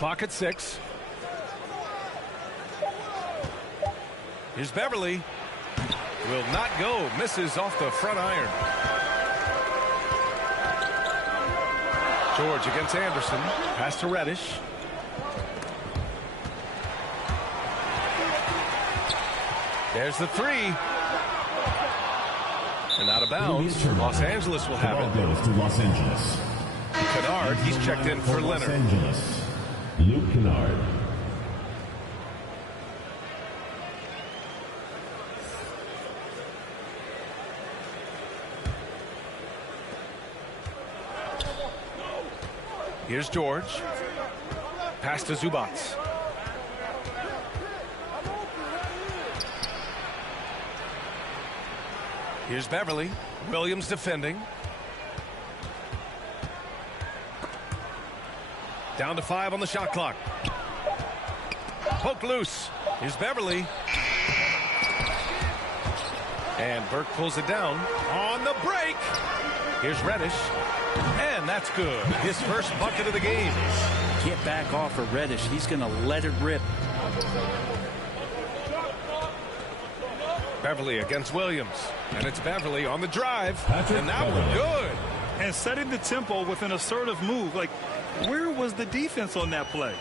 Clock at 6. Here's Beverly. Will not go. Misses off the front iron. George against Anderson. Pass to Reddish. There's the 3. And out of bounds. Los Angeles will have it. Goes to Los Angeles. Kennard, he's checked in for Leonard. Los Angeles. Luke Kennard. Here's George. Pass to Zubats. Here's Beverly. Williams defending. Down to 5 on the shot clock. Poke loose. Here's Beverly. And Burke pulls it down on the break. Here's Reddish. And that's good. His first bucket of the game. Can't back off for Reddish. He's going to let it rip. Beverly against Williams. And it's Beverly on the drive. And that one good. And setting the tempo with an assertive move. Like, where was the defense on that play?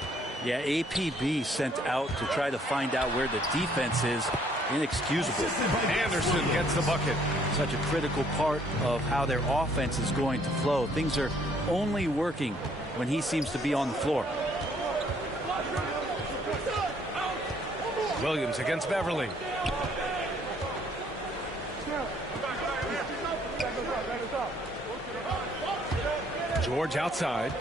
Yeah, APB sent out to try to find out where the defense is. Inexcusable. Anderson gets the bucket. Such a critical part of how their offense is going to flow. Things are only working when he seems to be on the floor. Williams against Beverly. George outside.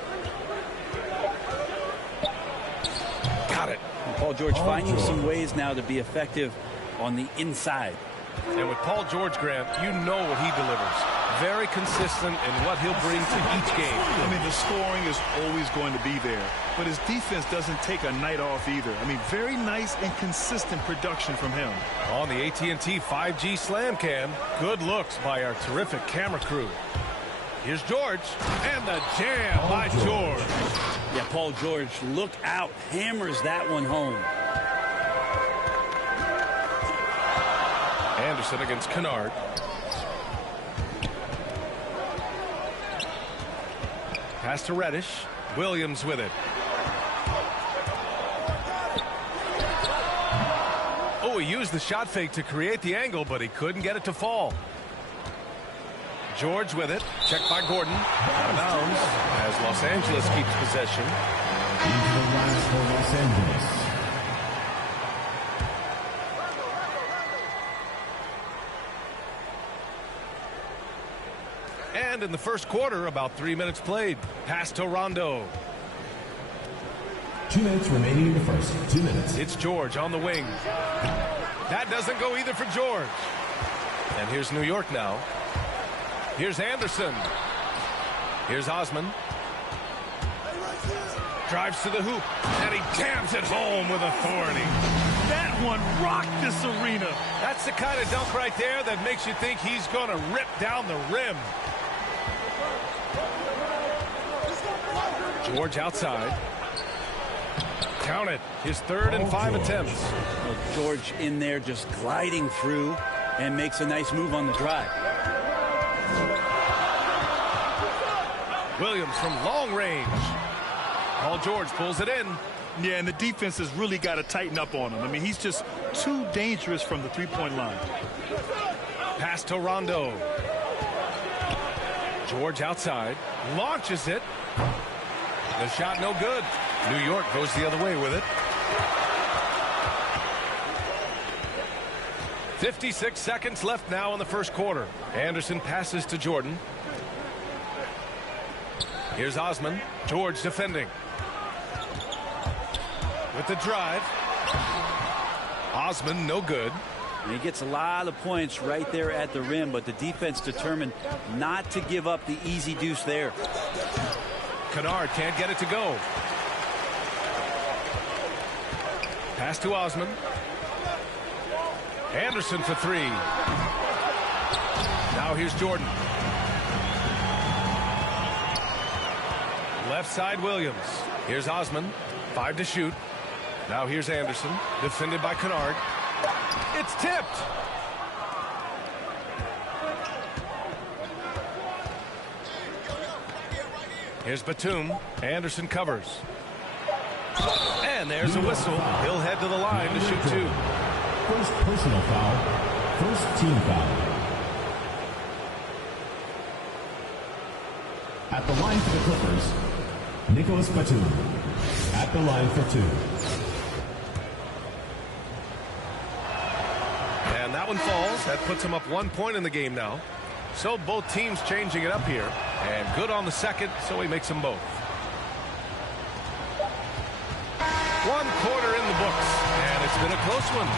Got it. And Paul George finding some ways now to be effective on the inside. And with Paul George, Grant, you know what he delivers. Very consistent in what he'll bring to each game. I mean, the scoring is always going to be there, but his defense doesn't take a night off either. I mean, very nice and consistent production from him. On the AT&T 5G Slam Cam, good looks by our terrific camera crew. Here's George, and the jam by George. Yeah, Paul George, look out, hammers that one home. Anderson against Kennard. Pass to Reddish. Williams with it. Oh, he used the shot fake to create the angle, but he couldn't get it to fall. George with it. Checked by Gordon. Out of bounds as Los Angeles keeps possession. Into the line for Los Angeles. And in the first quarter, about 3 minutes played. Pass to Rondo. 2 minutes remaining in the first. 2 minutes. It's George on the wing. That doesn't go either for George. And here's New York now. Here's Anderson. Here's Osman. Drives to the hoop. And he jams it home with authority. That one rocked this arena. That's the kind of dunk right there that makes you think he's going to rip down the rim. George outside. Count it. His third and 5 attempts. Well, George in there just gliding through and makes a nice move on the drive. Williams from long range. Paul George pulls it in. Yeah, and the defense has really got to tighten up on him. I mean, he's just too dangerous from the three-point line. Pass to Rondo. George outside. Launches it. The shot no good. New York goes the other way with it. 56 seconds left now in the first quarter. Anderson passes to Jordan. Here's Osman. George defending. With the drive. Osman no good. And he gets a lot of points right there at the rim, but the defense determined not to give up the easy deuce there. Kennard can't get it to go. Pass to Osman. Anderson for 3. Now here's Jordan. Left side Williams. Here's Osman. 5 to shoot. Now here's Anderson, defended by Kennard. It's tipped. Here's Batum. Anderson covers. And there's a whistle. He'll head to the line to shoot 2. First personal foul. First team foul. At the line for the Clippers, Nicholas Batum. At the line for 2. And that one falls. That puts him up 1 point in the game now. So both teams changing it up here. And good on the second, so he makes them both. 1 quarter in the books. And it's been a close one.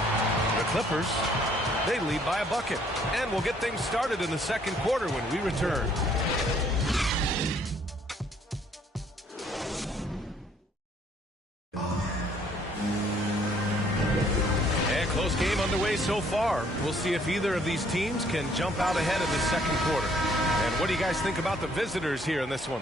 The Clippers, they lead by a bucket. And we'll get things started in the second quarter when we return. Close game underway so far. We'll see if either of these teams can jump out ahead in the second quarter. And what do you guys think about the visitors here in this one?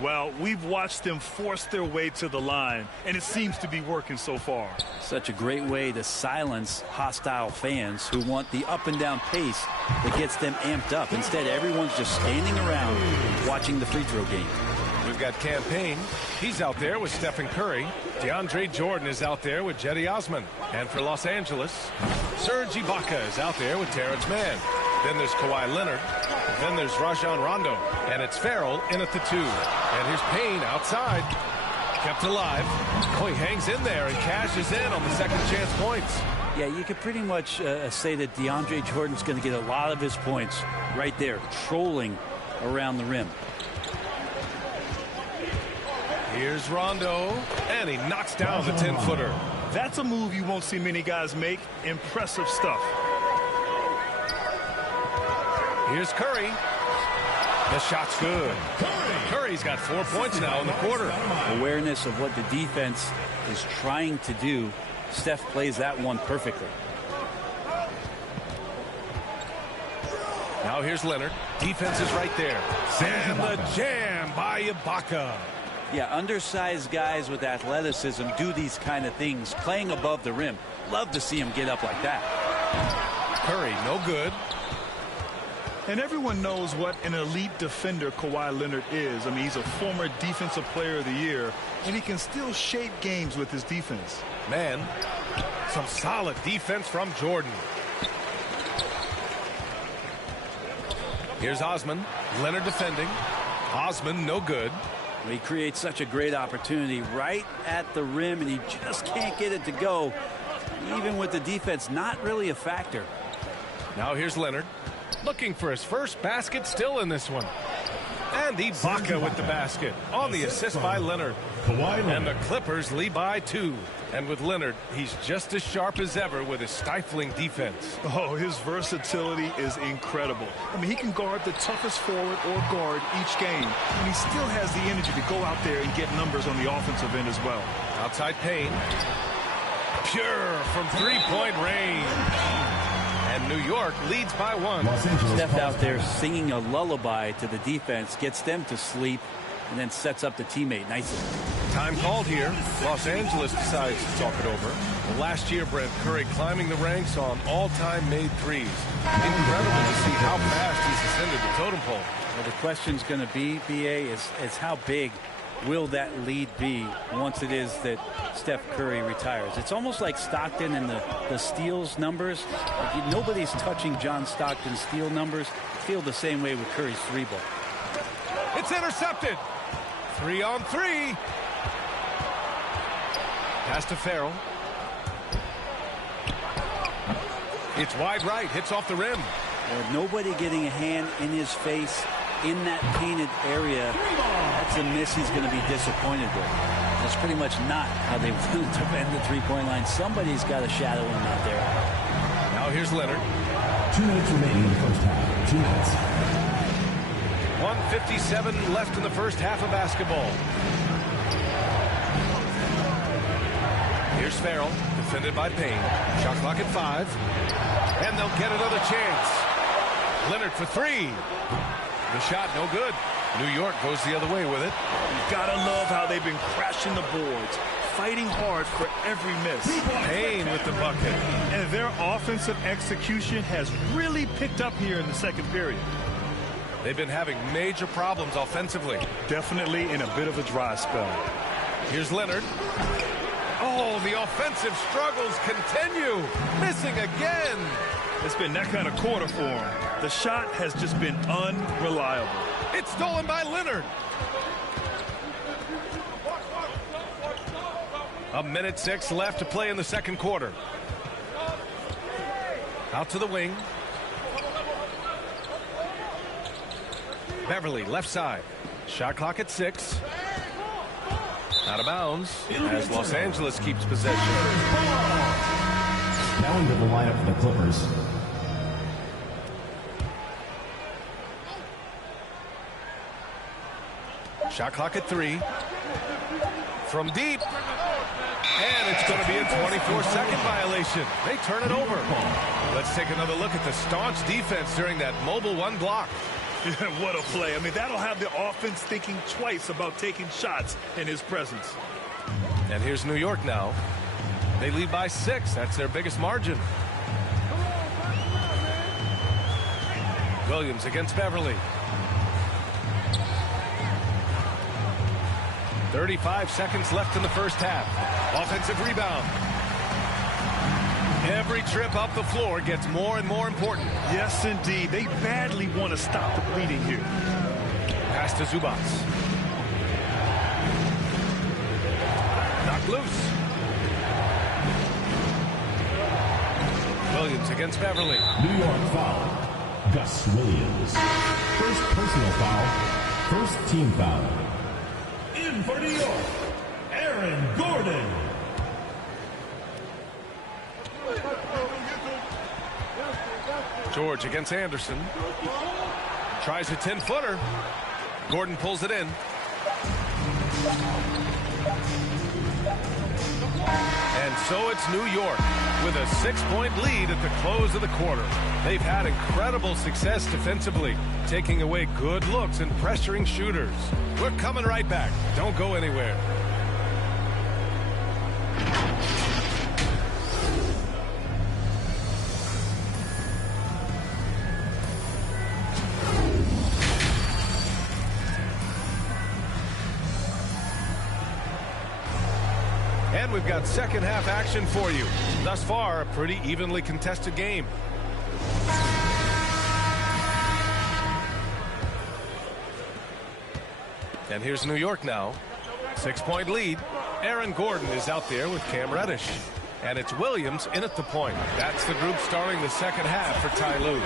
Well, we've watched them force their way to the line, and it seems to be working so far. Such a great way to silence hostile fans who want the up and down pace that gets them amped up. Instead, everyone's just standing around watching the free throw game. We've got Campaign. He's out there with Stephen Curry. DeAndre Jordan is out there with Cedi Osman. And for Los Angeles, Serge Ibaka is out there with Terrence Mann. Then there's Kawhi Leonard. Then there's Rajon Rondo. And it's Farrell in at the 2. And here's Payne outside. Kept alive. Oh, he hangs in there and cashes in on the second chance points. Yeah, you could pretty much say that DeAndre Jordan's going to get a lot of his points right there, trolling around the rim. Here's Rondo, and he knocks down the 10-footer. That's a move you won't see many guys make. Impressive stuff. Here's Curry. The shot's good. Curry's got 4 points now in the quarter. Awareness of what the defense is trying to do. Steph plays that one perfectly. Now here's Leonard. Defense is right there. And the jam by Ibaka. Yeah, undersized guys with athleticism do these kind of things, playing above the rim. Love to see him get up like that. Curry, no good. And everyone knows what an elite defender Kawhi Leonard is. I mean, he's a former Defensive Player of the Year, and he can still shape games with his defense. Man, some solid defense from Jordan. Here's Osman. Leonard defending. Osman, no good. He creates such a great opportunity right at the rim, and he just can't get it to go, even with the defense not really a factor. Now here's Leonard, looking for his first basket still in this one. And Ibaka with the basket on the assist by Leonard. And the Clippers lead by 2. And with Leonard, he's just as sharp as ever with his stifling defense. Oh, his versatility is incredible. I mean, he can guard the toughest forward or guard each game. And he still has the energy to go out there and get numbers on the offensive end as well. Outside Payne. Pure from three-point range. And New York leads by 1. Steph out there singing a lullaby to the defense, gets them to sleep, and then sets up the teammate nicely. Time called here. Los Angeles decides to talk it over. Well, last year, Brent, Curry climbing the ranks on all-time made threes. Incredible to see how fast he's ascended the totem pole. Well, the question's going to be, BA, is how big will that lead be once it is that Steph Curry retires? It's almost like Stockton and the steals numbers. Like nobody's touching John Stockton's steal numbers. I feel the same way with Curry's 3-ball. It's intercepted. 3-on-3. Pass to Farrell. It's wide right. Hits off the rim. Well, nobody getting a hand in his face in that painted area. That's a miss he's going to be disappointed with. That's pretty much not how they want to defend the three-point line. Somebody's got to shadow him out there. Now here's Leonard. 2 minutes remaining in the first half. 2 minutes. 1:57 left in the first half of basketball. Here's Farrell, defended by Payne. Shot clock at 5. And they'll get another chance. Leonard for 3. The shot no good. New York goes the other way with it. You've got to love how they've been crashing the boards, fighting hard for every miss. Payne with the bucket. And their offensive execution has really picked up here in the second period. They've been having major problems offensively. Definitely in a bit of a dry spell. Here's Leonard. Oh, the offensive struggles continue. Missing again. It's been that kind of quarter for him. The shot has just been unreliable. It's stolen by Leonard. A minute 6 left to play in the second quarter. Out to the wing. Beverly, left side. Shot clock at 6. Out of bounds as Los Angeles keeps possession. Now into the lineup for the Clippers. Shot clock at 3. From deep. And it's going to be a 24-second violation. They turn it over. Let's take another look at the staunch defense during that mobile 1 block. What a play. I mean, that'll have the offense thinking twice about taking shots in his presence. And here's New York now. They lead by 6. That's their biggest margin. Williams against Beverly. 35 seconds left in the first half. Offensive rebound. Every trip up the floor gets more and more important. Yes, indeed. They badly want to stop the bleeding here. Pass to Zubats. Knocked loose. Williams against Beverly. New York foul. Gus Williams. First personal foul. First team foul. In for New York, Aaron Gordon. George against Anderson. Tries a 10-footer. Gordon pulls it in. And so it's New York with a 6-point lead at the close of the quarter. They've had incredible success defensively, taking away good looks and pressuring shooters. We're coming right back. Don't go anywhere. And we've got second half action for you. Thus far, a pretty evenly contested game. And here's New York now. 6-point lead. Aaron Gordon is out there with Cam Reddish. And it's Williams in at the point. That's the group starting the second half for Ty Lue.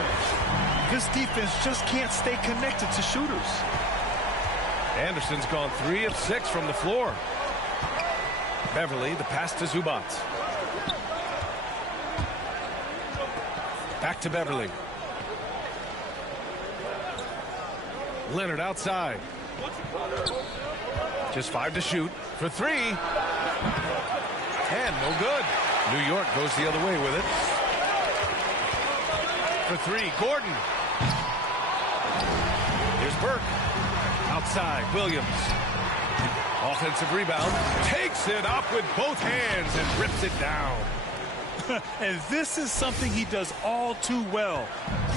This defense just can't stay connected to shooters. Anderson's gone 3 of 6 from the floor. Beverly, the pass to Zubats. Back to Beverly. Leonard outside. Just 5 to shoot for 3. And no good. New York goes the other way with it. For 3, Gordon. Here's Burke. Outside, Williams. Offensive rebound. Takes it up with both hands and rips it down. And this is something he does all too well.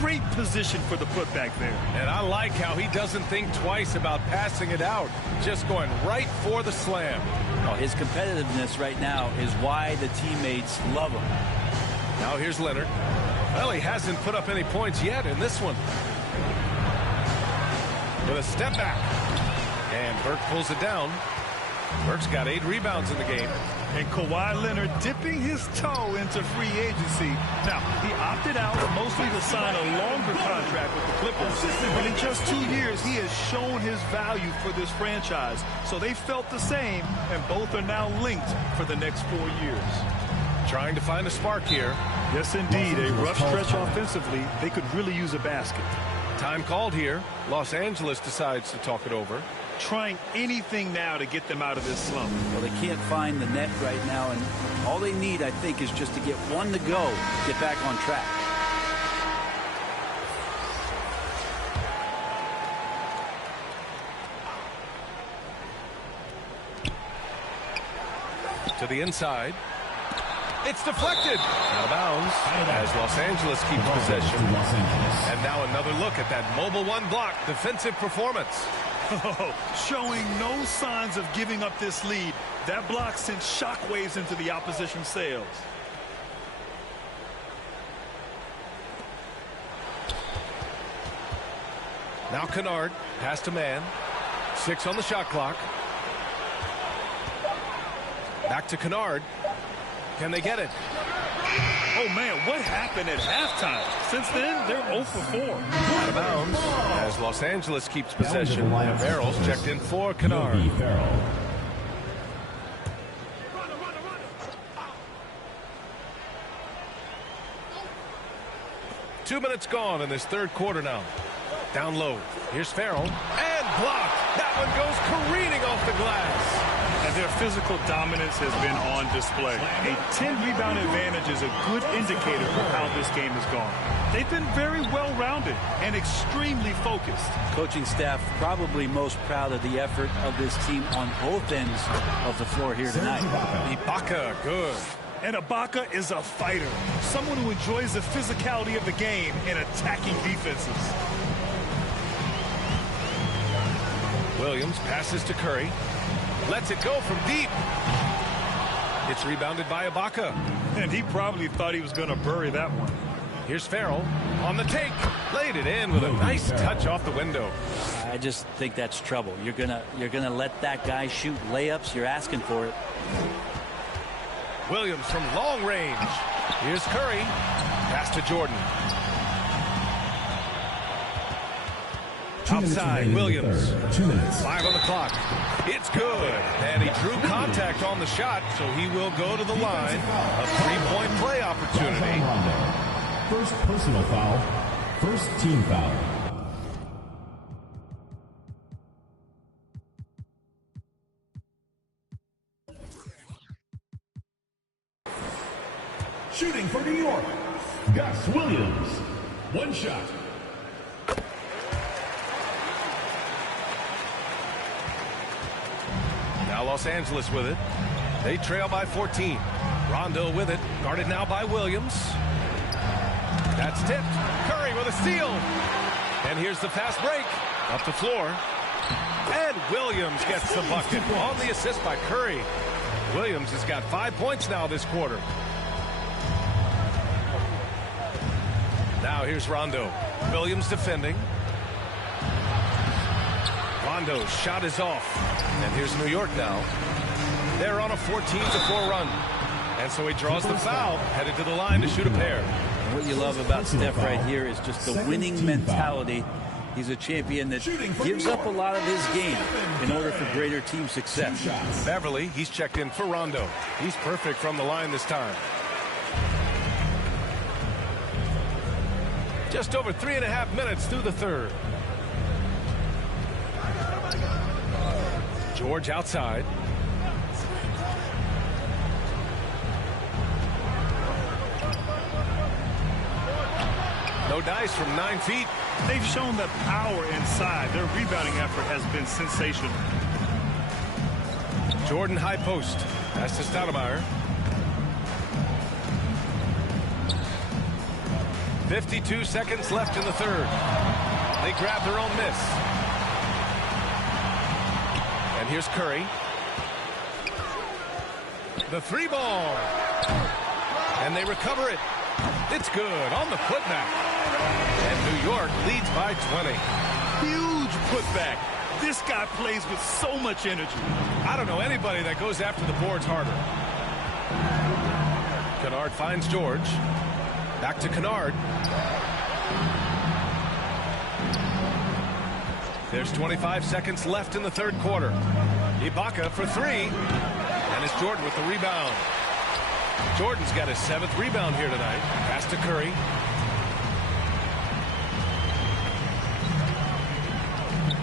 Great position for the putback there. And I like how he doesn't think twice about passing it out. Just going right for the slam. Oh, his competitiveness right now is why the teammates love him. Now here's Leonard. Well, he hasn't put up any points yet in this one. With a step back. And Burke pulls it down. Burke's got 8 rebounds in the game. And Kawhi Leonard dipping his toe into free agency. Now, he opted out mostly to sign a longer contract with the Clippers. But in just 2 years, he has shown his value for this franchise. So they felt the same, and both are now linked for the next 4 years. Trying to find a spark here. Yes, indeed. A rough stretch offensively. They could really use a basket. Time called here. Los Angeles decides to talk it over. Trying anything now to get them out of this slump. Well, they can't find the net right now, and all they need, I think, is just to get one to go, get back on track. To the inside. It's deflected. Out of bounds as Los Angeles keeps possession. And now another look at that mobile one block defensive performance. Showing no signs of giving up this lead. That block sent shockwaves into the opposition sails. Now Kennard, pass to man. 6 on the shot clock. Back to Kennard. Can they get it? Oh, man, what happened at halftime? Since then, they're 0 for 4. Out of bounds as Los Angeles keeps possession. Barrels checked in for Kennard. 2 minutes gone in this third quarter now. Down low. Here's Farrell. And blocked. That one goes careening off the glass. And their physical dominance has been on display. A 10-rebound advantage is a good indicator of how this game has gone. They've been very well-rounded and extremely focused. Coaching staff probably most proud of the effort of this team on both ends of the floor here tonight. Ibaka, good. And Ibaka is a fighter, someone who enjoys the physicality of the game and attacking defenses. Williams passes to Curry. Lets it go from deep. It's rebounded by Ibaka. And he probably thought he was going to bury that one. Here's Farrell on the take. Laid it in with a nice touch off the window. I just think that's trouble. You're gonna let that guy shoot layups. You're asking for it. Williams from long range. Here's Curry. Pass to Jordan. Outside, Williams. 2 minutes. 5 on the clock. It's good. And he drew contact on the shot, so he will go to the line. A three-point play opportunity. First personal foul. First team foul. Shooting for New York, Gus Williams. One shot. Now Los Angeles with it. They trail by 14. Rondo with it. Guarded now by Williams. That's tipped. Curry with a steal. And here's the fast break. Up the floor. And Williams gets the bucket on the assist by Curry. Williams has got 5 points now this quarter. Now here's Rondo. Williams defending. Rondo's shot is off. And here's New York now. They're on a 14-4 run. And so he draws the foul, headed to the line to shoot a pair. What you love about Steph right here is just the winning mentality. He's a champion that gives up a lot of his game in order for greater team success. Beverly, he's checked in for Rondo. He's perfect from the line this time. Just over 3.5 minutes through the third. George outside. No dice from 9 feet. They've shown the power inside. Their rebounding effort has been sensational. Jordan high post. Pass to Stoudemire. 52 seconds left in the third. They grab their own miss. And here's Curry. The three ball. And they recover it. It's good on the putback. And New York leads by 20. Huge putback. This guy plays with so much energy. I don't know anybody that goes after the boards harder. Kennard finds George. Back to Kennard. There's 25 seconds left in the third quarter. Ibaka for three. And it's Jordan with the rebound. Jordan's got his 7th rebound here tonight. Pass to Curry.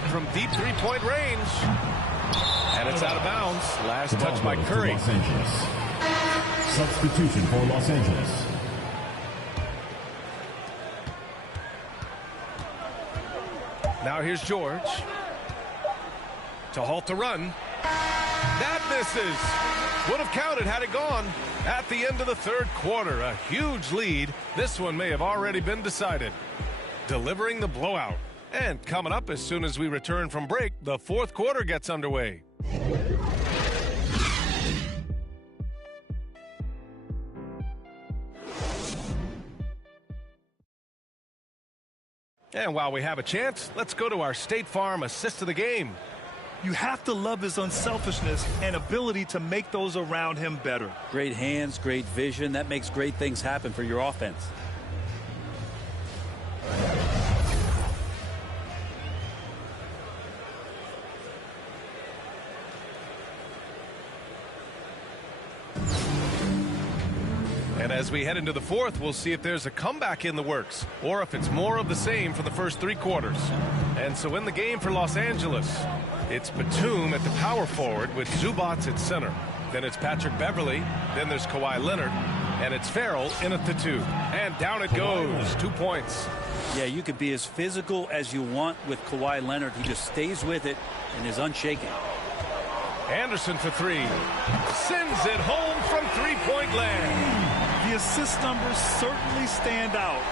From deep three-point range. And it's out of bounds. Last touch by Curry. Los Angeles. Substitution for Los Angeles. Now here's George. To halt the run. That misses. Would have counted had it gone. At the end of the third quarter, a huge lead. This one may have already been decided. Delivering the blowout. And coming up as soon as we return from break, the fourth quarter gets underway. And while we have a chance, let's go to our State Farm assist of the game. You have to love his unselfishness and ability to make those around him better. Great hands, great vision. That makes great things happen for your offense. And as we head into the fourth, we'll see if there's a comeback in the works or if it's more of the same for the first three quarters. And so in the game for Los Angeles, it's Batum at the power forward with Zubac at center. Then it's Patrick Beverly. Then there's Kawhi Leonard. And it's Farrell in at the 2. And down it goes. 2 points. Yeah, you could be as physical as you want with Kawhi Leonard. He just stays with it and is unshaken. Anderson for 3. Sends it home from three-point land. The assist numbers certainly stand out.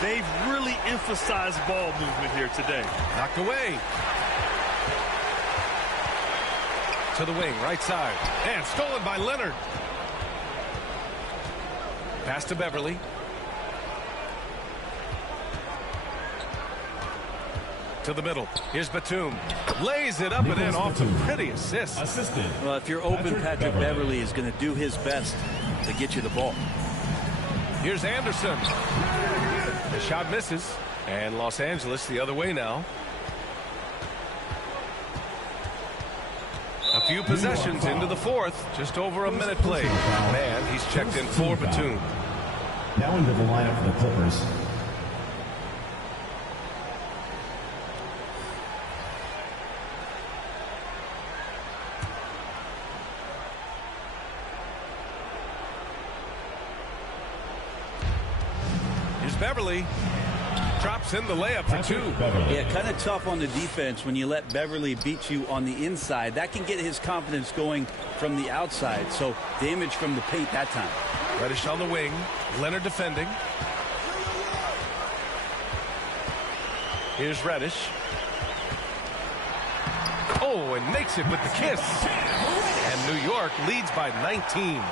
They've really emphasized ball movement here today. Knocked away. To the wing, right side. And stolen by Leonard. Pass to Beverly. To the middle. Here's Batum. Lays it up and in off a pretty assist. Well, if you're open, Patrick Beverly is going to do his best to get you the ball. Here's Anderson. The shot misses. And Los Angeles the other way now. A few possessions into the fourth. Just over a minute played. Man, he's checked in for Batum. Now into the lineup for the Clippers. Here's Beverly. Drops in the layup for 2. Yeah, kind of tough on the defense when you let Beverly beat you on the inside. That can get his confidence going from the outside. So damage from the paint that time. Reddish on the wing. Leonard defending. Here's Reddish. Oh, and makes it with the kiss. And New York leads by 19.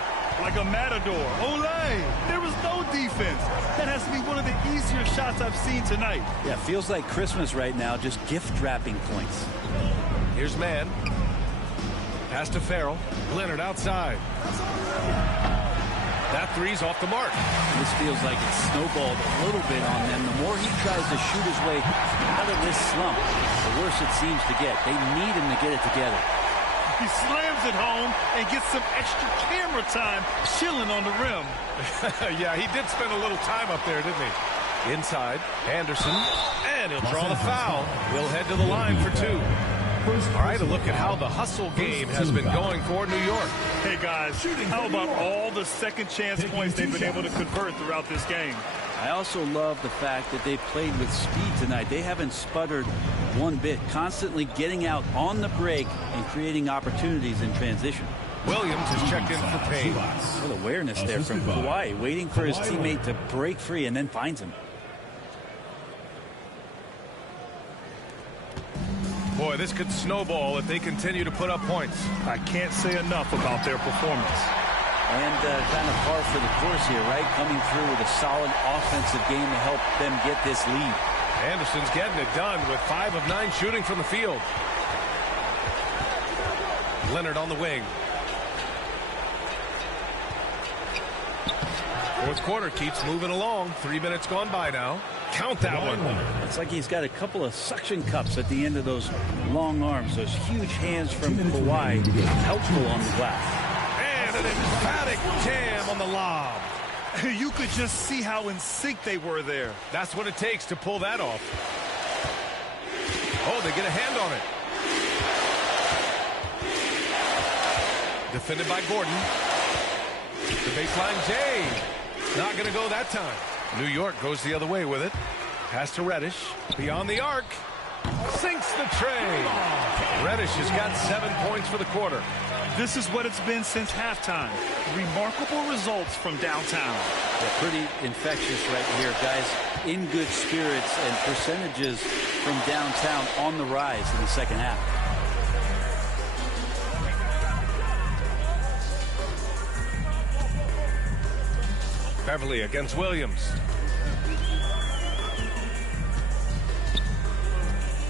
Like a matador. Olay! There was no defense. That has to be one of the easier shots I've seen tonight. Yeah, feels like Christmas right now, just gift wrapping points. Here's Mann. Pass to Farrell. Leonard outside. That three's off the mark. This feels like it's snowballed a little bit on them. The more he tries to shoot his way out of this slump, the worse it seems to get. They need him to get it together. He slams it home and gets some extra camera time chilling on the rim. Yeah, he did spend a little time up there, didn't he? Inside, Anderson, and he'll draw the foul. We'll head to the line for 2. All right, a look at how the hustle game has been going for New York. Hey, guys, how about all the second chance points they've been able to convert throughout this game? I also love the fact that they played with speed tonight. They haven't sputtered one bit, constantly getting out on the break and creating opportunities in transition. Williams has checked in for Payne. What awareness there from Kawhi, waiting for his teammate to break free and then finds him. Boy, this could snowball if they continue to put up points. I can't say enough about their performance. And kind of par for the course here, right? Coming through with a solid offensive game to help them get this lead. Anderson's getting it done with 5 of 9 shooting from the field. Leonard on the wing. Fourth quarter keeps moving along. 3 minutes gone by now. Count that one. It's like he's got a couple of suction cups at the end of those long arms. Those huge hands from Kawhi, helpful on the glass. And an emphatic jam on the lob. You could just see how in sync they were there. That's what it takes to pull that off. Oh, they get a hand on it. Defended by Gordon. The baseline Jay. Not going to go that time. New York goes the other way with it. Pass to Reddish. Beyond the arc. Sinks the tray. Reddish has got 7 points for the quarter. This is what it's been since halftime. Remarkable results from downtown. They're pretty infectious right here, guys. In good spirits and percentages from downtown on the rise in the second half. Beverly against Williams.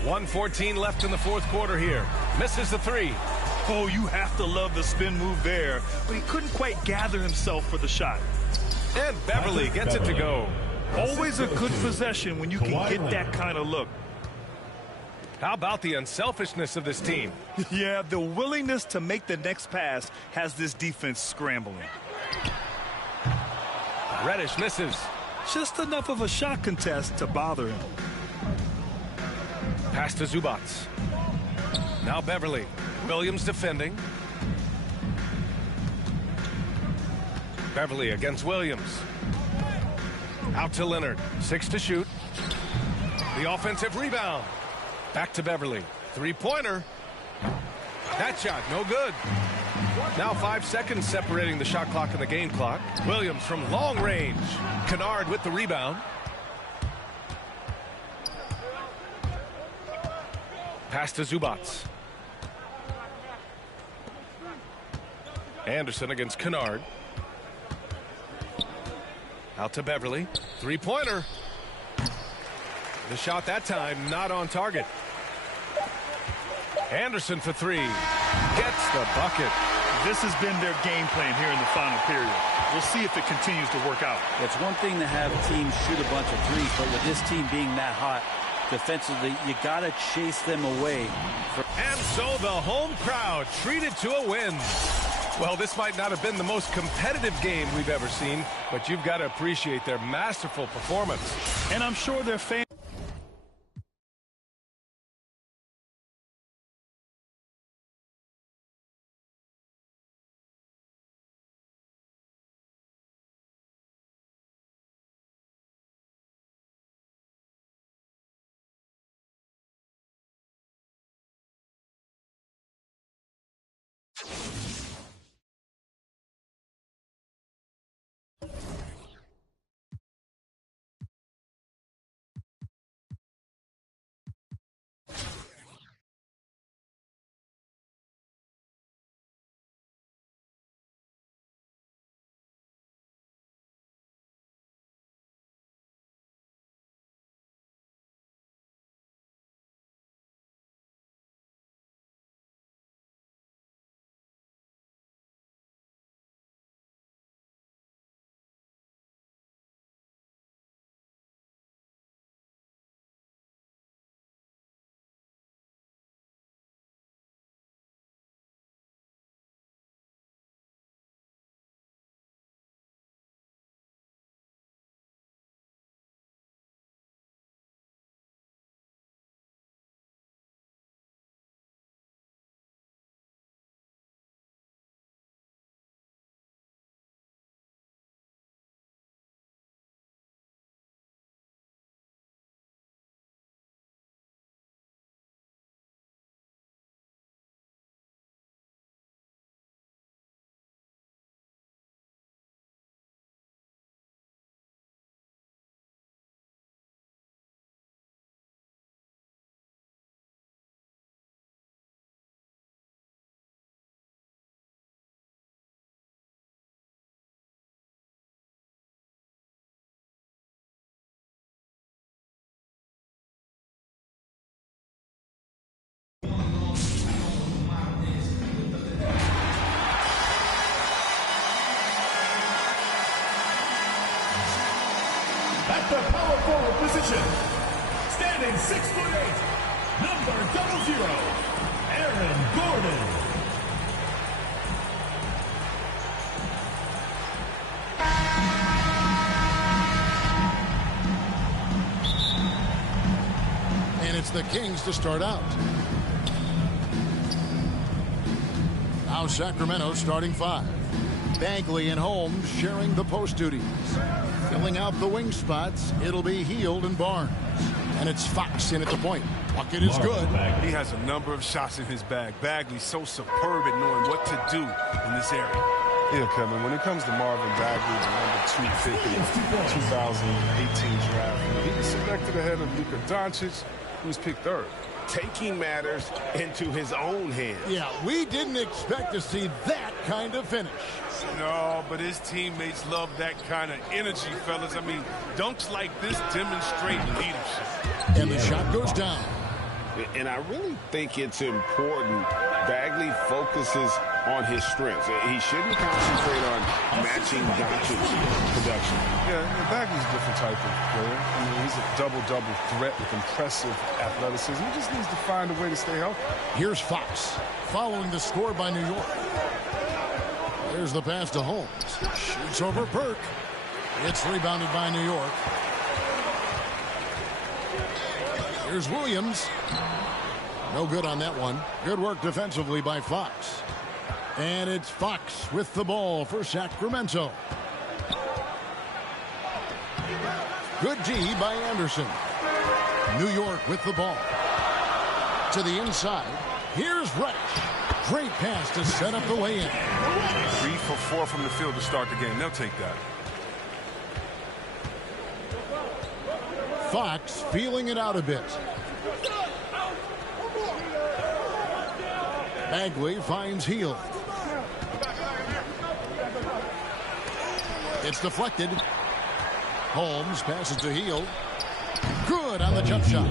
1:14 left in the fourth quarter here. Misses the three. Oh, you have to love the spin move there, but he couldn't quite gather himself for the shot. And Beverly gets it to go. Always a good possession when you can get that kind of look. How about the unselfishness of this team? Yeah, the willingness to make the next pass has this defense scrambling. Reddish misses. Just enough of a shot contest to bother him. Pass to Zubats. Now Beverly. Williams defending. Beverly against Williams. Out to Leonard. 6 to shoot. The offensive rebound. Back to Beverly. Three-pointer. That shot, no good. Now 5 seconds separating the shot clock and the game clock. Williams from long range. Kennard with the rebound. Pass to Zubats. Anderson against Kennard. Out to Beverly. Three-pointer. The shot that time not on target. Anderson for three. Gets the bucket. This has been their game plan here in the final period. We'll see if it continues to work out. It's one thing to have teams shoot a bunch of threes, but with this team being that hot defensively, you got to chase them away. And so the home crowd treated to a win. Well, this might not have been the most competitive game we've ever seen, but you've got to appreciate their masterful performance. And I'm sure their fans... At the power forward position, standing 6'8", number 00, Aaron Gordon. And it's the Kings to start out. Now Sacramento starting 5. Bagley and Holmes sharing the post duties. Filling out the wing spots, it'll be Heald and Barnes. And it's Fox in at the point. Bucket is good. He has a number of shots in his bag. Bagley's so superb at knowing what to do in this area. Yeah, Kevin, when it comes to Marvin Bagley, the number 2 pick in the 2018 draft, he was selected ahead of Luka Doncic, who was picked third. Taking matters into his own hands. Yeah, we didn't expect to see that kind of finish. No, but his teammates love that kind of energy, fellas. I mean, dunks like this demonstrate leadership. And the shot goes down. And I really think it's important Bagley focuses on his strengths. He shouldn't concentrate on matching Doncic's production. Yeah, Bagley's a different type of player. I mean, he's a double-double threat with impressive athleticism. He just needs to find a way to stay healthy. Here's Fox following the score by New York. There's the pass to Holmes. Shoots over Burke. It's rebounded by New York. Here's Williams. No good on that one. Good work defensively by Fox. And it's Fox with the ball for Sacramento. Good D by Anderson. New York with the ball. To the inside. Here's Reddish. Great pass to set up the way-in. 3 for 4 from the field to start the game. They'll take that. Fox feeling it out a bit. Bagley finds Heald. It's deflected. Holmes passes to Heald. Good on the jump shot.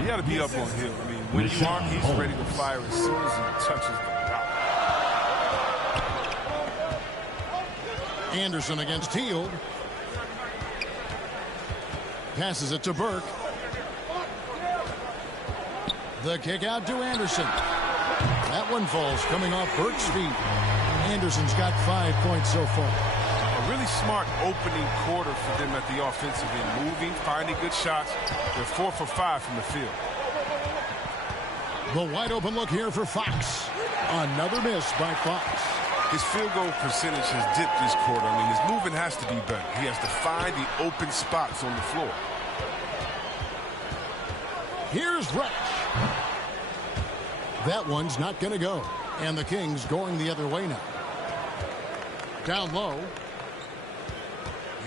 You got to be up on Hill. I mean, when you are, he's ready to fire as soon as he touches the top. Anderson against Heald. Passes it to Burke. The kick out to Anderson. That one falls coming off Burke's feet. Anderson's got 5 points so far. A really smart opening quarter for them at the offensive end. Moving, finding good shots. They're 4 for 5 from the field. The wide open look here for Fox. Another miss by Fox. His field goal percentage has dipped this quarter. I mean, his movement has to be better. He has to find the open spots on the floor. Here's Reddish. That one's not going to go. And the Kings going the other way now. Down low.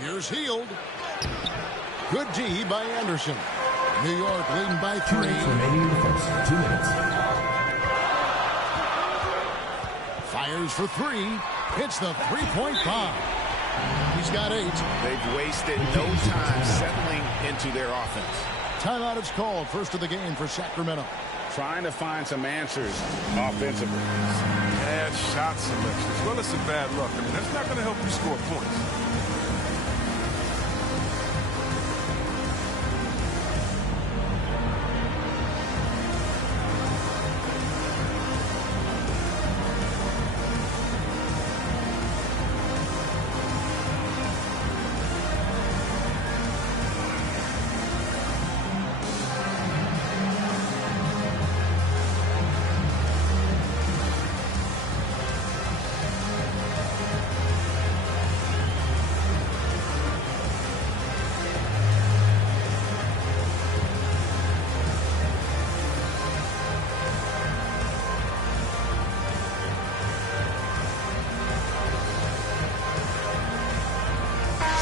Here's Heald. Good D by Anderson. New York leading by 3. 2 minutes remaining in the first. 2 minutes. Fires for 3. Hits the three-point bomb. He's got 8. They've wasted no time settling into their offense. Timeout is called. First of the game for Sacramento. Trying to find some answers offensively. Bad shot selection, as well as some bad luck. I mean, that's not going to help you score points.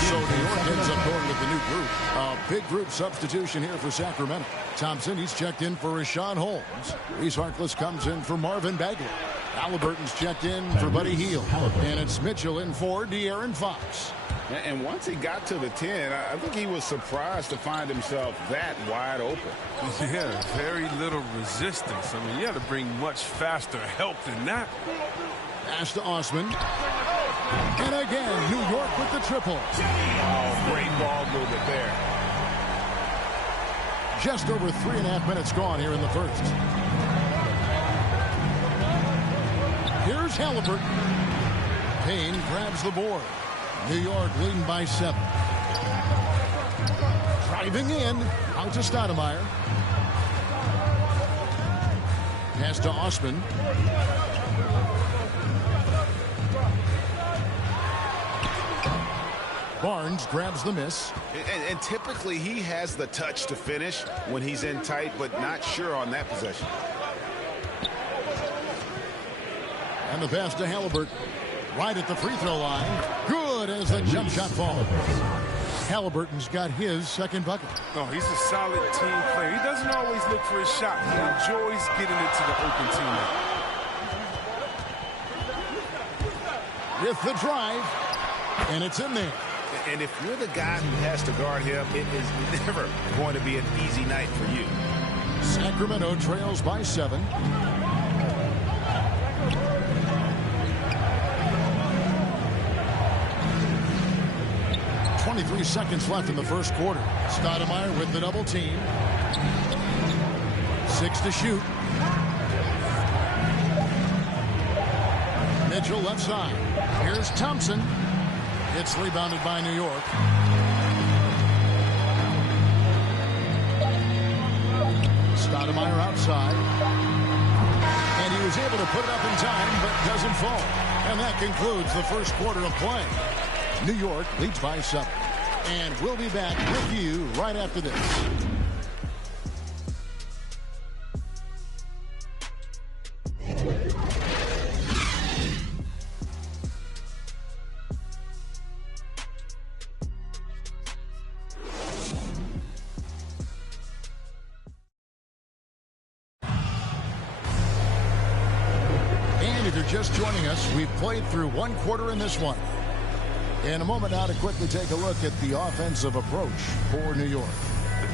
So New York ends up going with the new group. A big group substitution here for Sacramento. Thompson, he's checked in for Rashawn Holmes. Reese Harkless comes in for Marvin Bagley. Halliburton's checked in for Buddy Hield. And it's Mitchell in for De'Aaron Fox. And once he got to the 10, I think he was surprised to find himself that wide open. Yeah, very little resistance. I mean, you had to bring much faster help than that. Pass to Osman. And again, New York with the triple. Oh, great ball movement there. Just over 3.5 minutes gone here in the first. Here's Halliburton. Payne grabs the board. New York leading by 7. Driving in. Out to Stoudemire. Pass to Osman. Barnes grabs the miss. And typically he has the touch to finish when he's in tight, but not sure on that possession. And the pass to Halliburton. Right at the free throw line. Good as the jump shot falls. Halliburton's got his second bucket. No, he's a solid team player. He doesn't always look for his shot. He enjoys getting it to the open teammate. With the drive, and it's in there. And if you're the guy who has to guard him, it is never going to be an easy night for you. Sacramento trails by 7. .23 seconds left in the first quarter. Stoudemire with the double team. 6 to shoot. Mitchell left side. Here's Thompson. It's rebounded by New York. Stoudemire outside. And he was able to put it up in time, but doesn't fall. And that concludes the first quarter of play. New York leads by 7. And we'll be back with you right after this. And if you're just joining us, we've played through one quarter in this one. In a moment now to quickly take a look at the offensive approach for New York.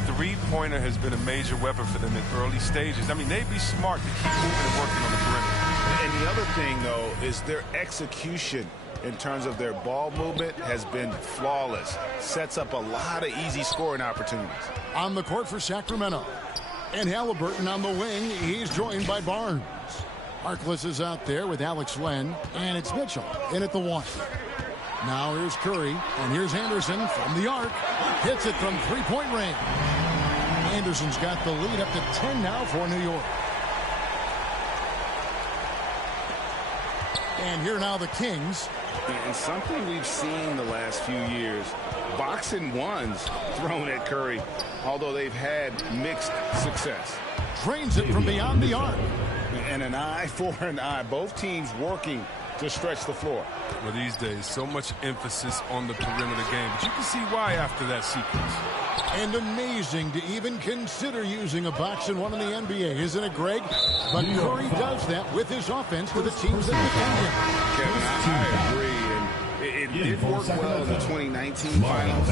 The three-pointer has been a major weapon for them in early stages. I mean, they'd be smart to keep moving and working on the perimeter. And the other thing, though, is their execution in terms of their ball movement has been flawless. Sets up a lot of easy scoring opportunities. On the court for Sacramento. And Halliburton on the wing. He's joined by Barnes. Harkless is out there with Alex Len. And it's Mitchell in at the 1. Now here's Curry, and here's Anderson from the arc. Hits it from three-point range. Anderson's got the lead up to 10 now for New York. And here now the Kings. And something we've seen the last few years, boxing ones thrown at Curry, although they've had mixed success. Drains it from beyond the arc. And an eye for an eye. Both teams working to stretch the floor. Well, these days, so much emphasis on the perimeter game. But you can see why after that sequence. And amazing to even consider using a box and one in the NBA, isn't it, Greg? But Curry does that with his offense to the teams that defend him. Kevin, I agree. And it did work well in the 2019 finals.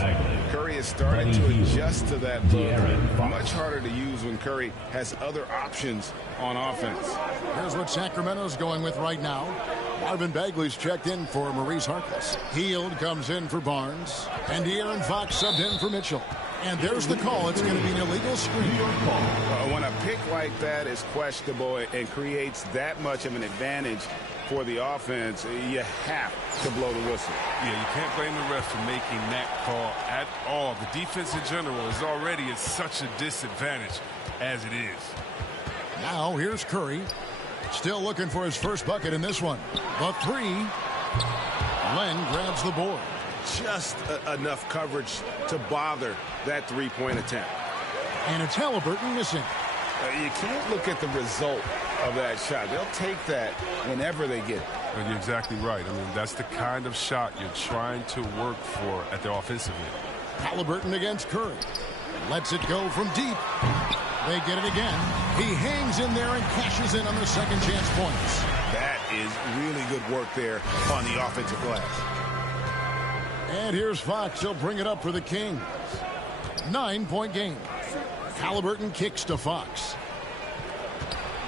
Curry has started to adjust to that look. Much harder to use when Curry has other options on offense. Here's what Sacramento's going with right now. Marvin Bagley's checked in for Maurice Harkless. Heald comes in for Barnes. And De'Aaron Fox subbed in for Mitchell. And there's the call. It's going to be an illegal screen. When a pick like that is questionable and creates that much of an advantage for the offense, you have to blow the whistle. Yeah, you can't blame the ref for making that call at all. The defense in general is already at such a disadvantage as it is. Now here's Curry. Still looking for his first bucket in this one. The 3. Len grabs the board. Just enough coverage to bother that three-point attempt. And it's Halliburton missing. You can't look at the result of that shot. They'll take that whenever they get it. You're exactly right. I mean, that's the kind of shot you're trying to work for at the offensive end. Halliburton against Curry. Lets it go from deep. They get it again. He hangs in there and cashes in on the second chance points. That is really good work there on the offensive glass. And here's Fox. He'll bring it up for the Kings. 9-point game. Halliburton kicks to Fox.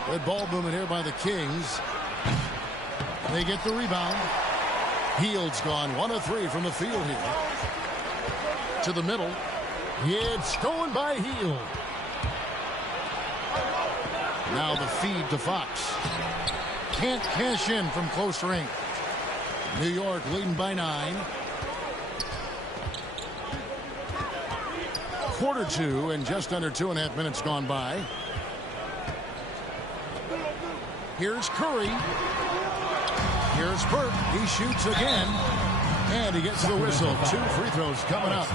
Good ball movement here by the Kings. They get the rebound. Heald's gone 1 of 3 from the field here. To the middle. It's stolen by Heald. Now the feed to Fox. Can't cash in from close range. New York leading by 9. Quarter 2 and just under 2.5 minutes gone by. Here's Curry. Here's Burke. He shoots again. And he gets the whistle. 2 free throws coming up.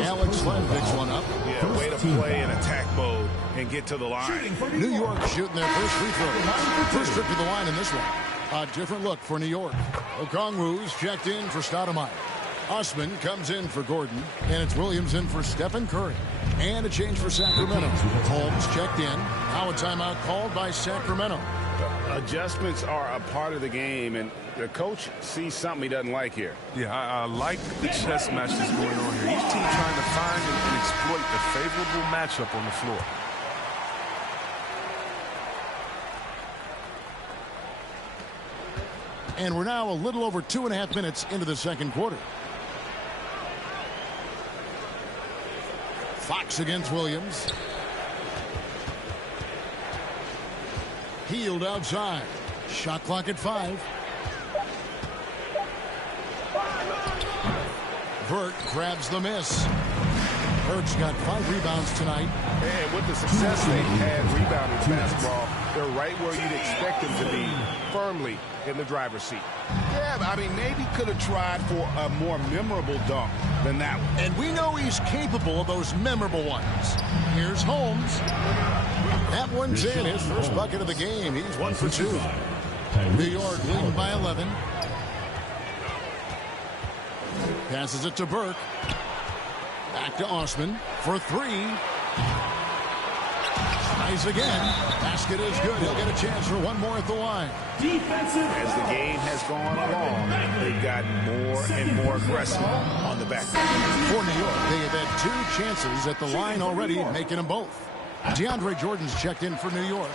Alex Len picks one up. Yeah, way to play in attack mode and get to the line. New York shooting their first free throw. First trip to the line in this one. A different look for New York. Okongwu's checked in for Stoudemire. Osman comes in for Gordon. And it's Williams in for Stephen Curry. And a change for Sacramento. Holmes checked in. Now a timeout called by Sacramento. Adjustments are a part of the game, and the coach sees something he doesn't like here. Yeah, I like the chess match that's going on here. Each team trying to find and exploit the favorable matchup on the floor. And we're now a little over 2.5 minutes into the second quarter. Fox against Williams. Healed outside. Shot clock at 5. Burt grabs the miss. Burt's got 5 rebounds tonight. And with the success they've had rebounding basketball, they're right where you'd expect them to be, firmly in the driver's seat. Yeah, I mean, maybe could have tried for a more memorable dunk than that one. And we know he's capable of those memorable ones. Here's Holmes. That one's in, his first bucket of the game. He's 1 for 2. New York leading by 11. Passes it to Burke. Back to Osman for 3. Tries again. Basket is good. He'll get a chance for one more at the line. As the game has gone along, they've gotten more and more aggressive on the back. For New York, they have had 2 chances at the line already, making them both. DeAndre Jordan's checked in for New York.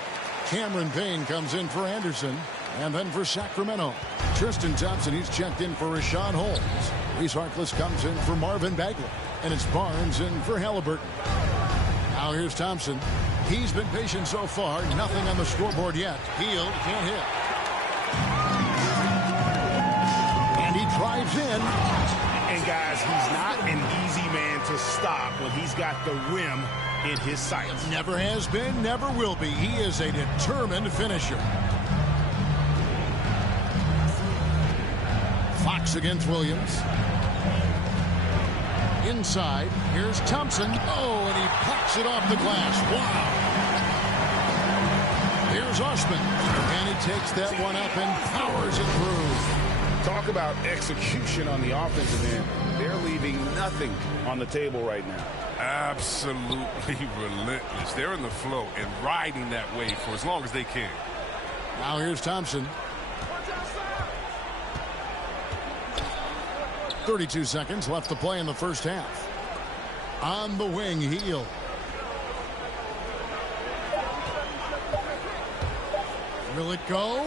Cameron Payne comes in for Anderson. And then for Sacramento, Tristan Thompson, he's checked in for Rashawn Holmes. Reese Harkless comes in for Marvin Bagley. And it's Barnes in for Halliburton. Now here's Thompson. He's been patient so far. Nothing on the scoreboard yet. Healed, can't hit. And he drives in. And guys, he's not an easy man to stop when he's got the rim in his sights. Never has been, never will be. He is a determined finisher. Fox against Williams. Inside, here's Thompson. Oh, and he pops it off the glass. Wow. Here's Osman. And he takes that one up and powers it through. Talk about execution on the offensive end. They're leaving nothing on the table right now. Absolutely relentless. They're in the flow and riding that wave for as long as they can. Now here's Thompson. 32 seconds left to play in the first half. On the wing, Heel. Will it go?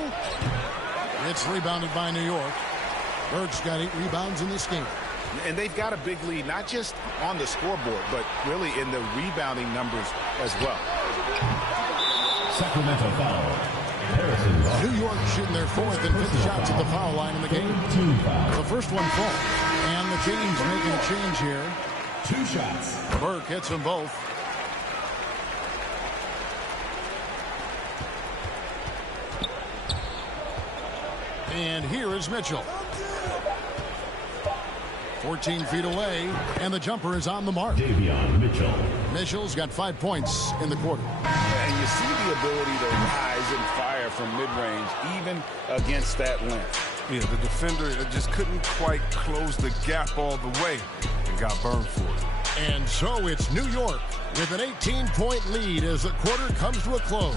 It's rebounded by New York. Burke's got 8 rebounds in this game. And they've got a big lead, not just on the scoreboard, but really in the rebounding numbers as well. Sacramento foul. New York shooting their 4th and 5th shots at the foul line in the game. The first one falls. And the Kings making a change here. 2 shots. Burke hits them both. And here is Mitchell. 14 feet away, and the jumper is on the mark. Davion Mitchell. Mitchell's got 5 points in the quarter. And you see the ability to rise and fire from mid-range, even against that length. Yeah, the defender just couldn't quite close the gap all the way and got burned for it. And so it's New York with an 18-point lead as the quarter comes to a close.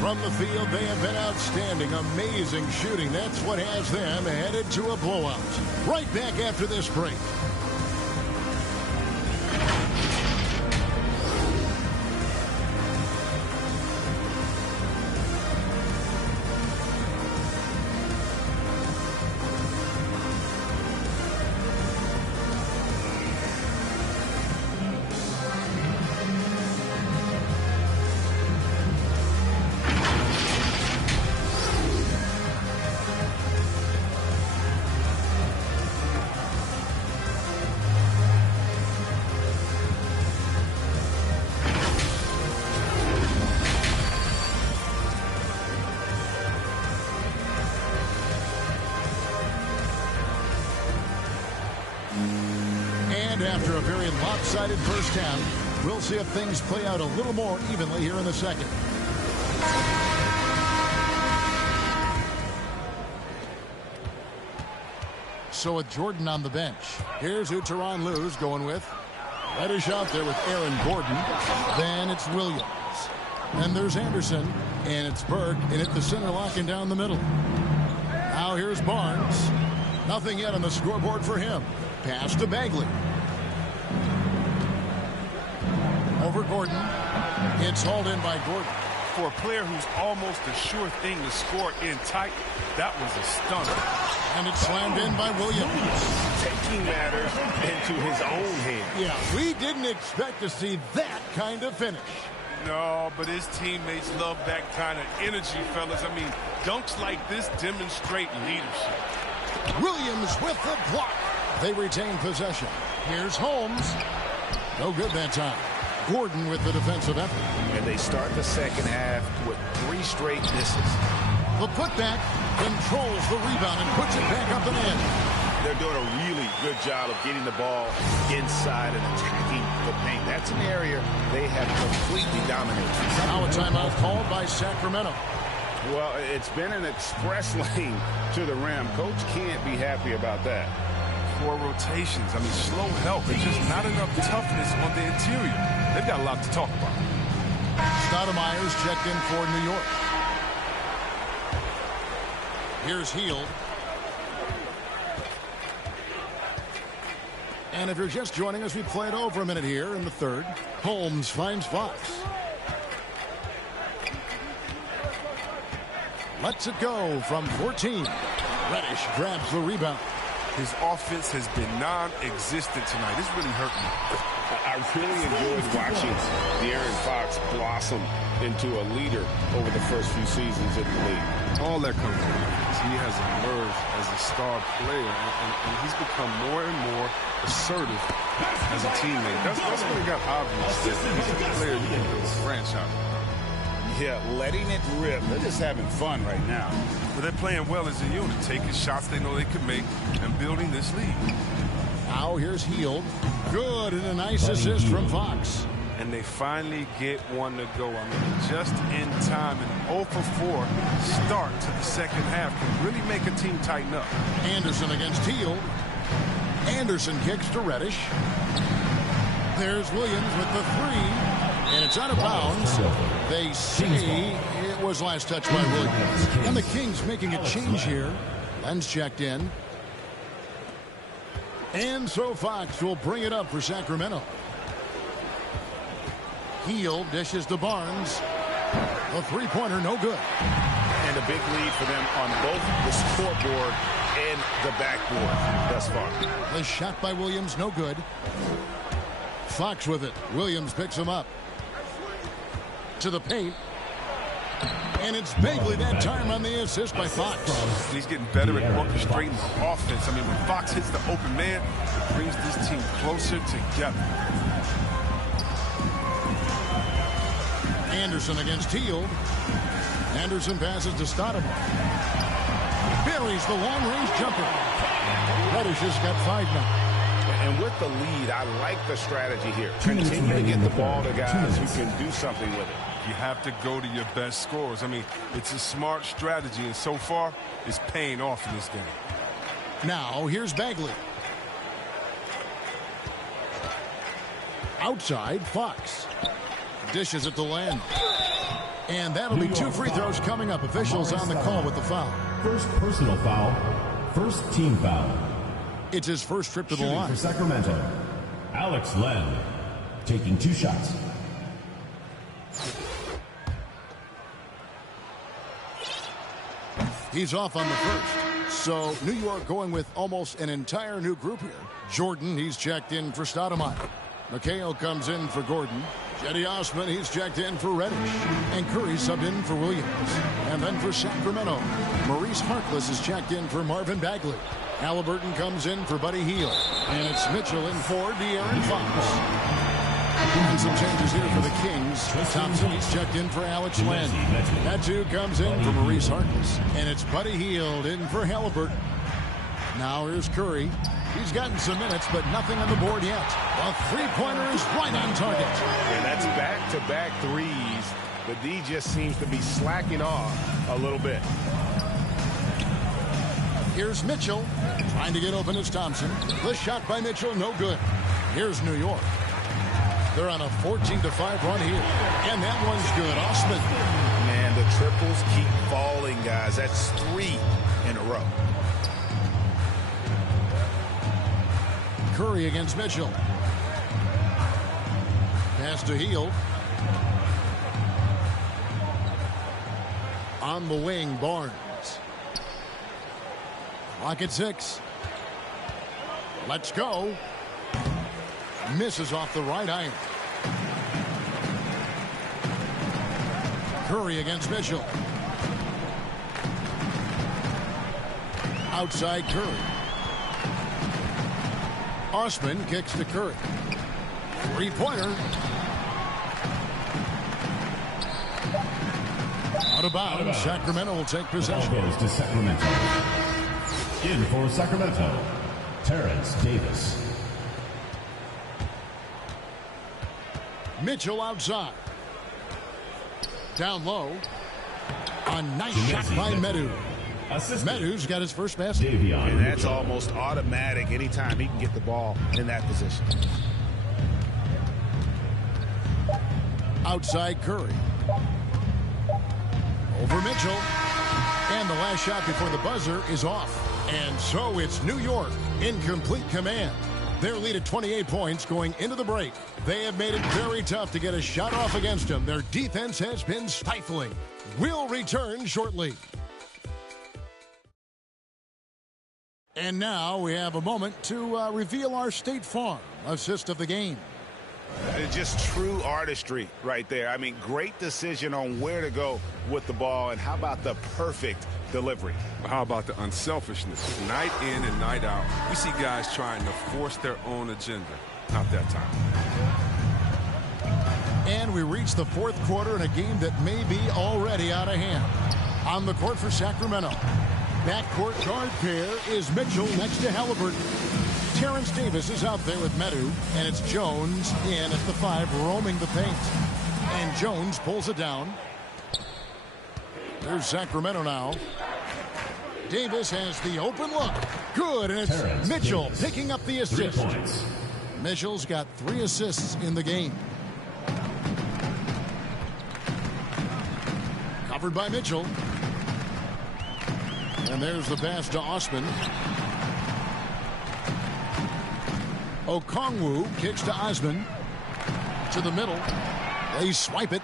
From the field, they have been outstanding, amazing shooting. That's what has them headed to a blowout. Right back after this break. lopsided first half. We'll see if things play out a little more evenly here in the second. So with Jordan on the bench, here's who Tyronn Lue's going with. Reddish out there with Aaron Gordon. Then it's Williams. Then there's Anderson. And it's Burke in at the center, locking down the middle. Now here's Barnes. Nothing yet on the scoreboard for him. Pass to Bagley. Over Gordon. It's hauled in by Gordon. For a player who's almost a sure thing to score in tight, that was a stunner. And it's slammed in by Williams. Taking matters into his own hands. Yeah, we didn't expect to see that kind of finish. No, but his teammates love that kind of energy, fellas. I mean, dunks like this demonstrate leadership. Williams with the block. They retain possession. Here's Holmes. No good that time. Gordon with the defensive effort. And they start the second half with 3 straight misses. The putback controls the rebound and puts it back up and in. They're doing a really good job of getting the ball inside and attacking the paint. That's an area they have completely dominated. Now a timeout called by Sacramento. Well, it's been an express lane to the rim. Coach can't be happy about that. 4 rotations. I mean, slow help. There's just not enough toughness on the interior. They've got a lot to talk about. Stoudemire's checked in for New York. Here's Hield. And if you're just joining us, we played over a minute here in the third. Holmes finds Fox. Lets it go from 14. Reddish grabs the rebound. His offense has been non-existent tonight. This really hurt me. I really enjoyed watching De'Aaron Fox blossom into a leader over the first few seasons in the league. All that comes from offense. He has emerged as a star player, and he's become more and more assertive as a teammate. That's when it got obvious that he's a player you can build a franchise. Yeah, letting it rip. They're just having fun right now. But they're playing well as a unit, taking shots they know they can make and building this lead. Now here's Hield. Good, and a nice assist from Fox. And they finally get one to go. I mean, just in time. An 0 for 4 start to the second half can really make a team tighten up. Anderson against Hield. Anderson kicks to Reddish. There's Williams with the 3. And it's out of bounds. They say it was last touched by Williams. And the Kings making a change here. Len's checked in. And so Fox will bring it up for Sacramento. Hield dishes to Barnes. The three-pointer no good. And a big lead for them on both the scoreboard and the backboard thus far. The shot by Williams no good. Fox with it. Williams picks him up. To the paint. And it's Bagley that time on the assist by Fox. He's getting better at orchestrating the offense. I mean, when Fox hits the open man, it brings this team closer together. Anderson against Hield. Anderson passes to Stoudemire. Buries the long-range jumper. Reddish has got 5 now. And with the lead, I like the strategy here. Continue to get the ball to guys who can do something with it. You have to go to your best scorers. I mean, it's a smart strategy, and so far, it's paying off in this game. Now, here's Bagley. Outside, Fox. Dishes it to Len. And that'll be 2 free throws coming up. Officials on the call with the foul. First personal foul. First team foul. It's his first trip to the line. For Sacramento, Alex Len taking 2 shots. He's off on the first. So New York going with almost an entire new group here. Jordan, he's checked in for Stoudemire. McHale comes in for Gordon. Cedi Osman, he's checked in for Reddish. And Curry subbed in for Williams. And then for Sacramento, Maurice Harkless is checked in for Marvin Bagley. Halliburton comes in for Buddy Hield. And it's Mitchell in for De'Aaron Fox. And some changes here for the Kings. Thompson, he's checked in for Alex Len. That too comes in for Maurice Harkless. And it's Buddy Hield in for Halliburton. Now here's Curry. He's gotten some minutes, but nothing on the board yet. The three-pointer is right on target. And that's back-to-back threes. The D just seems to be slacking off a little bit. Here's Mitchell trying to get open as Thompson. The shot by Mitchell, no good. Here's New York. They're on a 14-5 run here. And that one's good. Osman. Man, the triples keep falling, guys. That's 3 in a row. Curry against Mitchell. Pass to Hield. On the wing, Barnes. Clock at 6. Let's go. Misses off the right iron. Curry against Mitchell. Outside Curry. Osman kicks to Curry. Three-pointer. Out of bounds. Sacramento will take possession. Ball goes to Sacramento. In for Sacramento, Terrence Davis. Mitchell outside. Down low. A nice shot by Medu. Medu's got his first basket. And that's almost automatic anytime he can get the ball in that position. Outside Curry. Over Mitchell. And the last shot before the buzzer is off. And so it's New York in complete command. Their lead at 28 points going into the break. They have made it very tough to get a shot off against them. Their defense has been stifling. We'll return shortly. And now we have a moment to reveal our State Farm assist of the game. It's just true artistry right there. I mean, great decision on where to go with the ball, and how about the perfect delivery? How about the unselfishness? Night in and night out, we see guys trying to force their own agenda. Not that time. And we reach the fourth quarter in a game that may be already out of hand. On the court for Sacramento. Backcourt guard pair is Mitchell next to Halliburton. Terrence Davis is out there with Medu, and it's Jones in at the 5 roaming the paint. And Jones pulls it down. There's Sacramento now. Davis has the open look. Good, and it's Terrence Mitchell Davis. picking up the assist. 3 points. Mitchell's got 3 assists in the game. Covered by Mitchell. And there's the pass to Osman. Okongwu kicks to Osman. To the middle. They swipe it.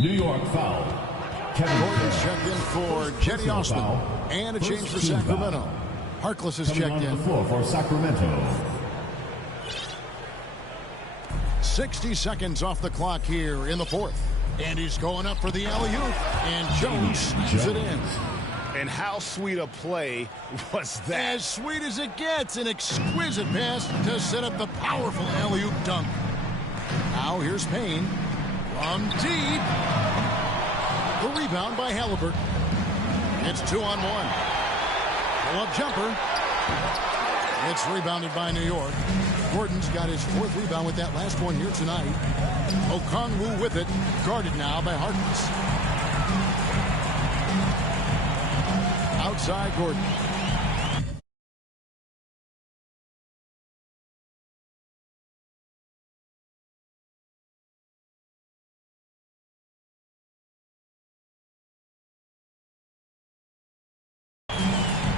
New York foul. Kevin Gordon's checked in for Jetty Osman. Foul. And a First change for team Sacramento. foul. Harkless is Coming checked onto in. the floor for Sacramento. 60 seconds off the clock here in the fourth. And he's going up for the alley-oop. And Jones slams it in. And how sweet a play was that? As sweet as it gets. An exquisite pass to set up the powerful alley-oop dunk. Now here's Payne. From deep. The rebound by Halliburton. It's 2-on-1. Pull-up jumper. It's rebounded by New York. Gordon's got his 4th rebound with that last one here tonight. Okongwu with it. Guarded now by Harkness. Outside Gordon.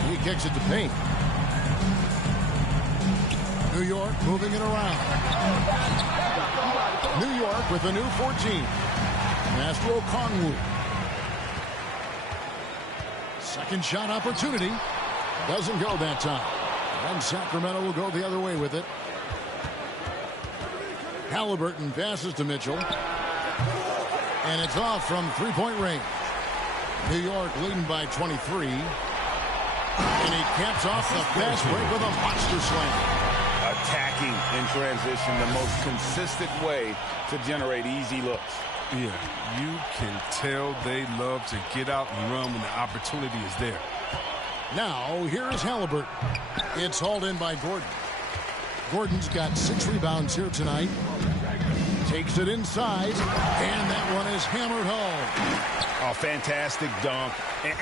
He kicks it to Payne. New York moving it around. New York with a new 14. Pass to Okongwu. Second shot opportunity. Doesn't go that time. And Sacramento will go the other way with it. Halliburton passes to Mitchell. And it's off from three-point range. New York leading by 23. And he caps off the fast break with a monster slam. Attacking in transition, the most consistent way to generate easy looks. Yeah, you can tell they love to get out and run when the opportunity is there. Now, here's Halliburton. It's hauled in by Gordon. Gordon's got 6 rebounds here tonight. Takes it inside, and that one is hammered home. Oh, fantastic dunk.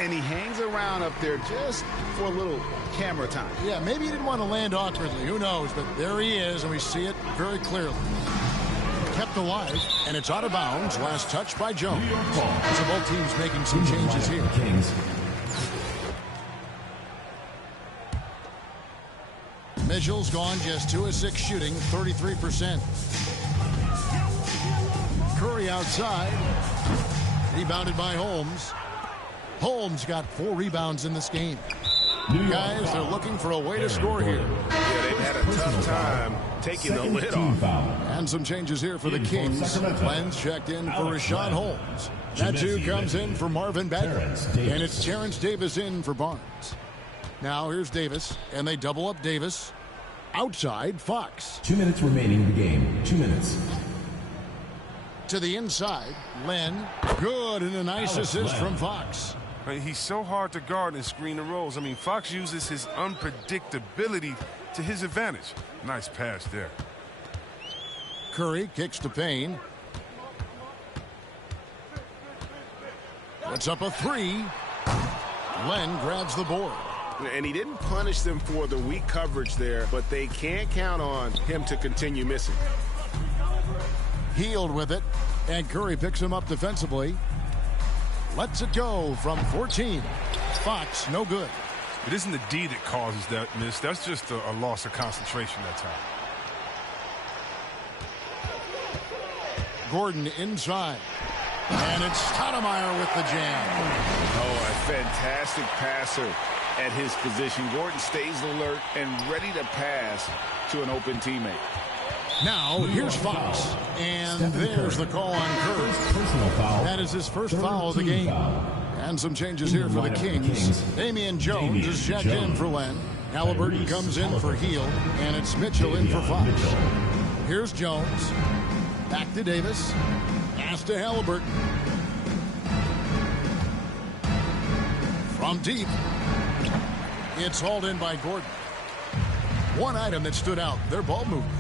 And he hangs around up there just for a little camera time. Yeah, maybe he didn't want to land awkwardly. Who knows? But there he is, and we see it very clearly. Kept alive, and it's out of bounds. Last touch by Jones. So both teams making some changes here. Mitchell's gone just 2 of 6 shooting, 33%. Curry outside. Rebounded by Holmes. Holmes got 4 rebounds in this game. Guys, they're looking for a way to score here. Yeah, they've had a tough time taking the lid off. And some changes here for the Kings. Glenn's checked in for Rashawn Holmes. That too comes in for Marvin Bagley. And it's Terrence Davis in for Barnes. Now here's Davis, and they double up Davis. Outside, Fox. 2 minutes remaining in the game. 2 minutes. To the inside, Len. Good, and a nice assist from Fox. He's so hard to guard and screen the rolls. I mean, Fox uses his unpredictability to his advantage. Nice pass there. Curry kicks to Payne. Puts up a 3. Len grabs the board. And he didn't punish them for the weak coverage there, but they can't count on him to continue missing. Healed with it, and Curry picks him up defensively. Lets it go from 14. Fox, no good. It isn't the D that causes that miss. That's just a loss of concentration that time. Gordon inside. And it's Stoudemire with the jam. Oh, a fantastic passer at his position. Gordon stays alert and ready to pass to an open teammate. Now, here's Fox. And there's the call on Curry. That is his first foul of the game. And some changes here for the Kings. Damian Jones is checked in for Len. Halliburton comes in for Heel. And it's Mitchell in for Fox. Here's Jones. Back to Davis. Pass to Halliburton. From deep. It's hauled in by Gordon. One item that stood out, their ball movement.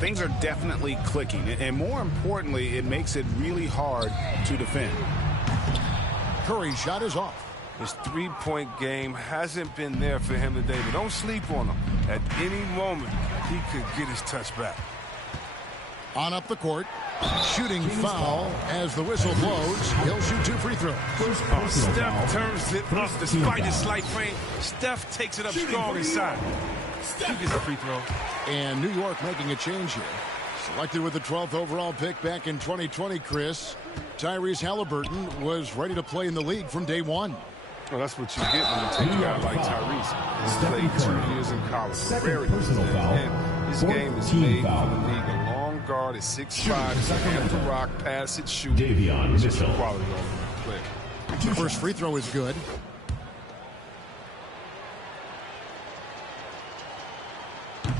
Things are definitely clicking, and more importantly, it makes it really hard to defend. Curry's shot is off. His three-point game hasn't been there for him today, but don't sleep on him. At any moment, he could get his touch back. On up the court. Shooting foul as the whistle blows. He'll shoot 2 free throws. Steph turns it up despite his slight frame. Steph takes it up strong inside. He gets a free throw. And New York making a change here. Selected with the 12th overall pick back in 2020, Chris. Tyrese Halliburton was ready to play in the league from day one. Well, that's what you get when you take a guy like Tyrese. He played 2 years in college. Very personal foul. His game is made for the league. A long guard at 6'5", hand to rock, pass it, shoot. It's just a quality player. First free throw is good.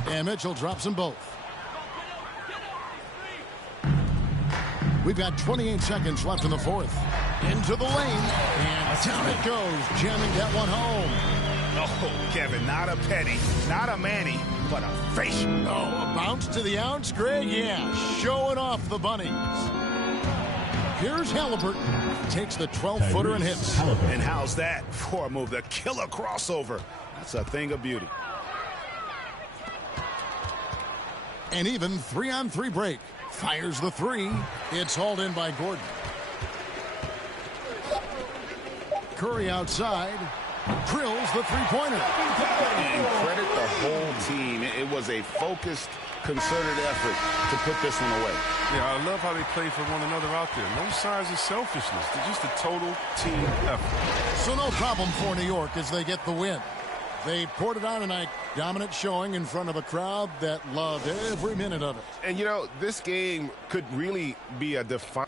And Mitchell drops them both. We've got 28 seconds left in the fourth. Into the lane. And down it goes. Jamming that one home. Oh, Kevin, not a Petty, not a Manny, but a face. Oh, a bounce to the ounce, Greg? Yeah, showing off the bunnies. Here's Halliburton. Takes the 12-footer and hits. And how's that for a move? The killer crossover. That's a thing of beauty. And even 3-on-3 break. Fires the 3. It's hauled in by Gordon. Curry outside. Drills the three-pointer. And credit the whole team. It was a focused, concerted effort to put this one away. Yeah, I love how they play for one another out there. No signs of selfishness. They're just a total team effort. So no problem for New York as they get the win. They poured it on tonight. Dominant showing in front of a crowd that loved every minute of it. And, you know, this game could really be a defining